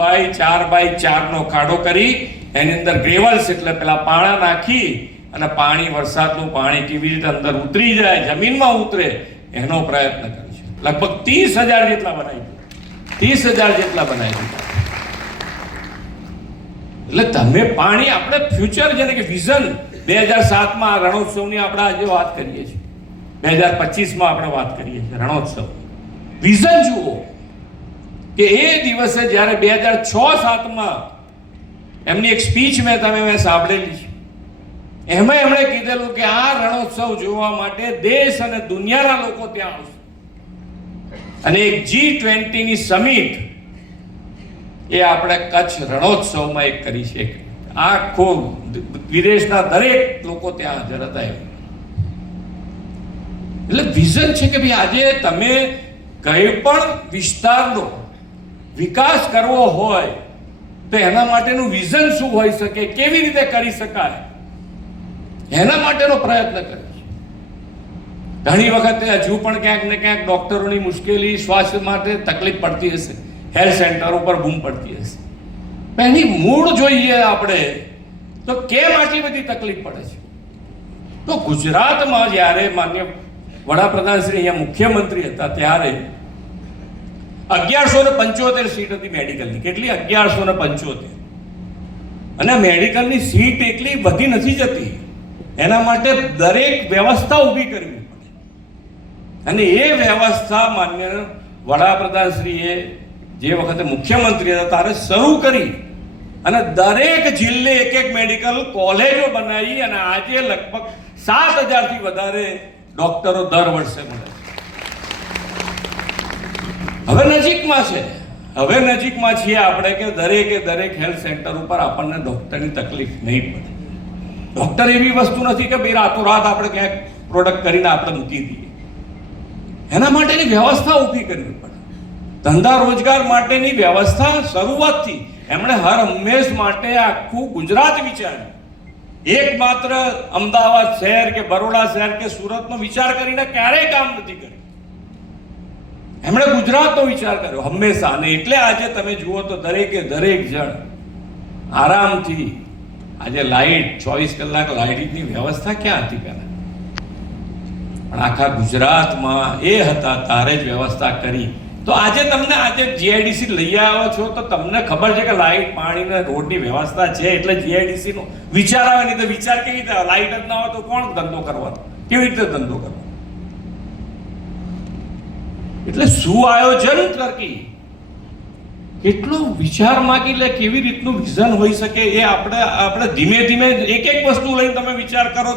4x4 નો ખાડો કરી એની અંદર ગ્રેવલ્સ એટલે પેલા પાણા નાખી અને પાણી, વરસાદનું પાણી કેવી રીતે અંદર ઉતરી જાય, જમીનમાં ઉતરે, એનો પ્રયત્ન કરીશું. લગભગ 30,000 જેટલા બનાવી દીધા, 30,000 જેટલા બનાવી દીધા. એટલે તમે પાણી, આપણે ફ્યુચર જેને કે વિઝન 2007માં રણોત્સવની આપણે આજે વાત કરીએ છીએ, 2025માં આપણે વાત કરીએ છીએ રણોત્સવ. વિઝન જુઓ કે એ દિવસે જ્યારે 2006-07માં એમની એક સ્પીચ મેં સાંભળેલી છે, એમાં એમણે કીધેલું કે આ રણોત્સવ જોવા માટે દેશ અને દુનિયાના લોકો ત્યાં આવશે અને એક G20ની સમિટ એ આપણે કચ્છ રણોત્સવમાં એક કરી છે. આખો વિદેશના દરેક લોકો ત્યાં હાજર હતા. એટલે વિઝન છે કે ભાઈ આજે તમે કઈ પણ વિસ્તારનો વિકાસ કરવો હોય તો એના માટેનું વિઝન શું હોઈ શકે, કેવી રીતે કરી શકાય, એના માટેનો પ્રયત્ન કરે છે. ઘણી વખત હજુ પણ ક્યાંક ને ક્યાંક ડોક્ટરોની મુશ્કેલી, સ્વાસ્થ્ય માટે તકલીફ પડતી હશે, હેલ્થ સેન્ટર ઉપર બૂમ પડતી હશે. એની મૂળ જોઈએ આપણે તો કેમ આટલી બધી તકલીફ પડે છે. તો ગુજરાતમાં જ્યારે માન્ય વડાપ્રધાન શ્રી અહીંયા મુખ્યમંત્રી હતા ત્યારે 1175 સીટ હતી મેડિકલની. કેટલી? 1175. અને મેડિકલની સીટ એટલી બધી નથી જતી, એના માટે દરેક વ્યવસ્થા ઊભી કરવી પડે. અને એ વ્યવસ્થા માન્ય વડાપ્રધાન શ્રીએ જે વખતે મુખ્યમંત્રી હતા ત્યારે શરૂ કરી અને દરેક જિલ્લે એક મેડિકલ કોલેજો બનાવી અને આજે લગભગ 7,000 થી વધારે ડોક્ટરો દર વર્ષે મળે. હવે નજીકમાં છે, હવે નજીકમાં છીએ આપણે કે દરેક હેલ્થ સેન્ટર ઉપર આપણને ડોક્ટરની તકલીફ નહીં પડે. ડોક્ટર એવી વસ્તુ નથી કે ભાઈ રાતોરાત આપણે ક્યાંક પ્રોડક્ટ કરીને આપણે મૂકી દઈએ. એના માટેની વ્યવસ્થા ઊભી કરવી પડે. ધંધા રોજગાર માટેની વ્યવસ્થા શરૂઆતથી એમણે હર હંમેશ માટે આખું ગુજરાત વિચાર્યું. એક માત્ર અમદાવાદ શહેર કે બરોડા શહેર કે સુરતનો વિચાર કરીને ક્યારેય કામ નથી કર્યું. એમણે ગુજરાતનો વિચાર કર્યો હંમેશા. અને એટલે આજે તમે જુઓ તો દરેક જણ આરામથી આજે લાઇટ 24 કલાક લાઇટની વ્યવસ્થા ક્યાં હતી પહેલા? પણ આખા ગુજરાતમાં એ હતા તારે જ વ્યવસ્થા કરી. તો આજે તમને જીઆઈડીસી લઈ આવ્યો છો તો તમને ખબર છે કે લાઇટ, પાણી ને રોડની વ્યવસ્થા છે એટલે જીઆઈડીસી નો વિચાર આવે. નહીં તો વિચાર કેવી રીતે? લાઇટ જ ના હોય તો કોણ ધંધો કરવાનો? કેવી રીતે ધંધો કરવાનો? એટલે સુઆયોજન કરકી કેટલો વિચાર માંગી લે, કેવી રીતનું વિઝન હોઈ શકે એ આપણે ધીમે ધીમે એક વસ્તુ લઈને તમે વિચાર કરો તો